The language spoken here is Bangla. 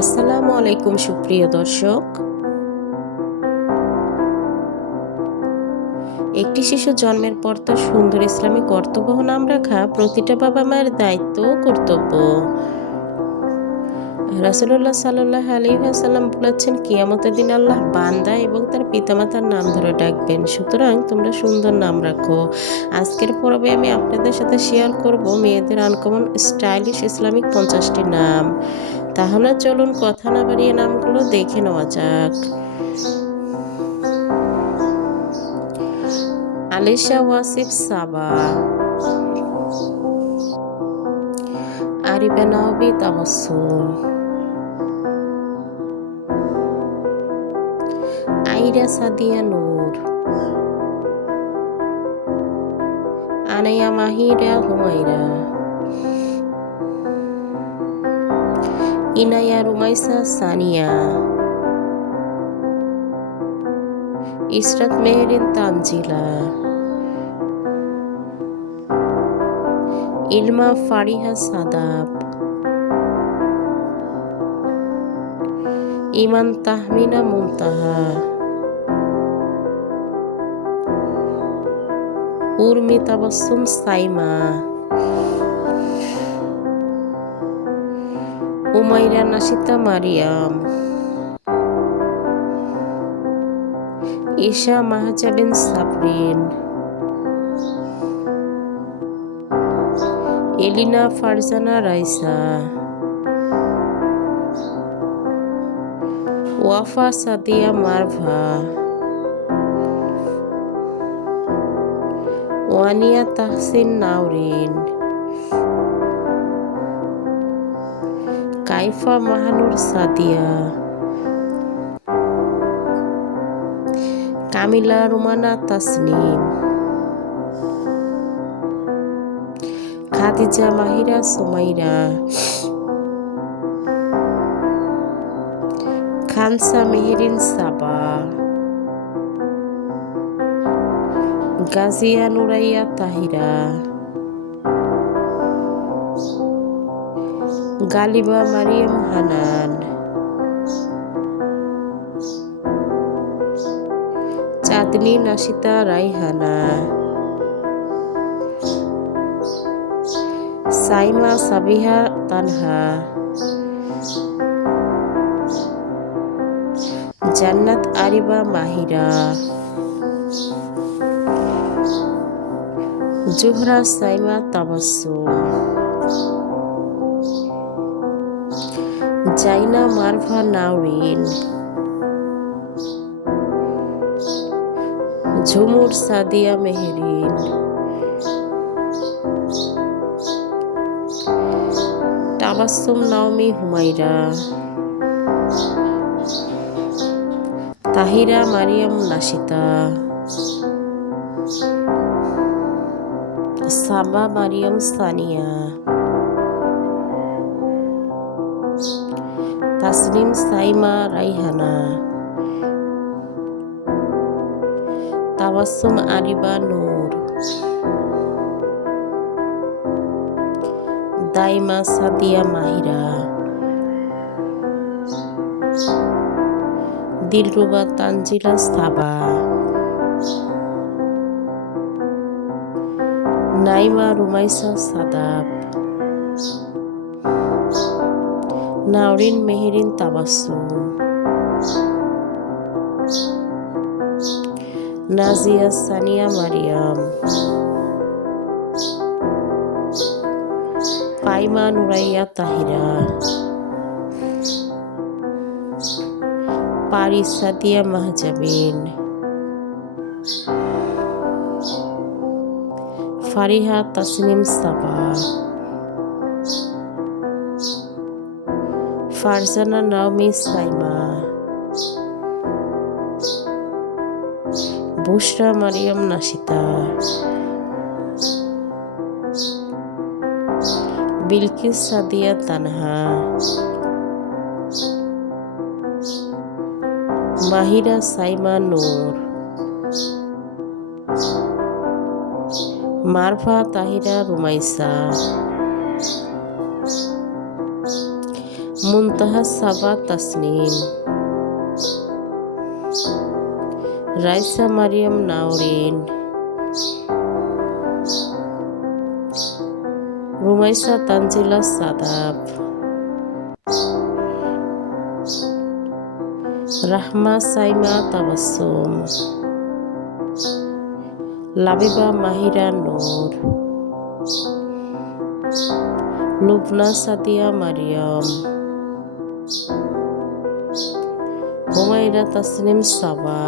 আসসালামু আলাইকুম সুপ্রিয় দর্শক। একটি শিশু জন্মের পর তার সুন্দর ইসলামী কর্তব্য নাম রাখা প্রতিটা বাবা মায়ের দায়িত্ব ও কর্তব্য। রাসূলুল্লাহ সাল্লাল্লাহু আলাইহি ওয়াসাল্লাম বলেছেন, কিয়ামতের দিন আল্লাহ বান্দা এবং তার পিতামাতার নাম ধরে ডাকবেন। সুতরাং তোমরা সুন্দর নাম রাখো। আজকের পর্বে আমি আপনাদের সাথে শেয়ার করব মেয়েদের আনকমন স্টাইলিশ ইসলামিক 50টি নাম। তাহলে চলুন কথা না বাড়িয়ে নামগুলো দেখে নেওয়া যাক। আলিশা ওয়াসিফ সাবা, আরিবা নাওবি তাবাসসুম, আইরা সাদিয়া নূর, আনায়া মাহিরা হুমাইরা, ইনায়া রুমাইসা সানিয়া, ইসরাত মেহেরিন তানজিলা, ইলমা ফারিহা সাদাব, ইমান তাহমিনা মুনতাহা, উর্মি তাবাসসুম সাইমা, উমাইরা নাশিতা মারিয়াম, ঈশা মাহজাবিন সাবরিন, এলিনা ফারজানা রাইসা, ওয়াফা সাদিয়া মারভা, ওয়ানিয়া তাহসিন নাওরিন, কাইফা মাহানুর সাদিয়া, কামিলা রুমানা তাসনিম, খাদিজা মাহিরা সুমাইরা, খানসা মেহেরিন সাবা, গাজিয়া নুরাইয়া তাহিরা, গালিবা মারিয়াম হানান, চাঁদনি নাশিতা রাইহানা, সাইমা সাবিহা তানহা, জান্নাত আরিবা মাহিরা, জুহরা সাইমা তাবাসসুম, জাইনা মারভা নাওরিন, ঝুমুর সাদিয়া মেহেরিন, তাবাসসুম নাওমি হুমাইরা, তাহিরা মারিয়াম নাশিতা, সাবা মারিয়াম সানিয়া, তাসনিম সাইমা রাইহানা, তাবাসসুম আরিবা নূর, দাইমা সাদিয়া মাহিরা, দিলরুবা তানজিলা সাবা, নাইমা রুমাইসা সাদাব, নাওরিন মেহেরিন তাবাসসুম, নাজিয়া সানিয়া মারিয়াম, পাইমা নুরাইয়া তাহিরা, পারিস সাদিয়া মাহজাবিন, ফারিহা তাসনিম সাবা, ফারজানা নাওমি সাইমা, বুশরা মারিয়াম নাশিতা, বিলকিস সাদিয়া তানহা, মাহিরা সাইমা নূর, মারফা তাহিরা রুমাইসা, মুনতাহা সাবা তাসনিম, রাইসা মারিয়াম নাওরিন, রুমাইসা তানজিলা সাদাব, রাহমা সাইমা তাবাসসুম, লাবিবা মাহিরা নূর, লুবনা সাদিয়া মারিয়াম, হুমায়রা তাসনিম সাবা,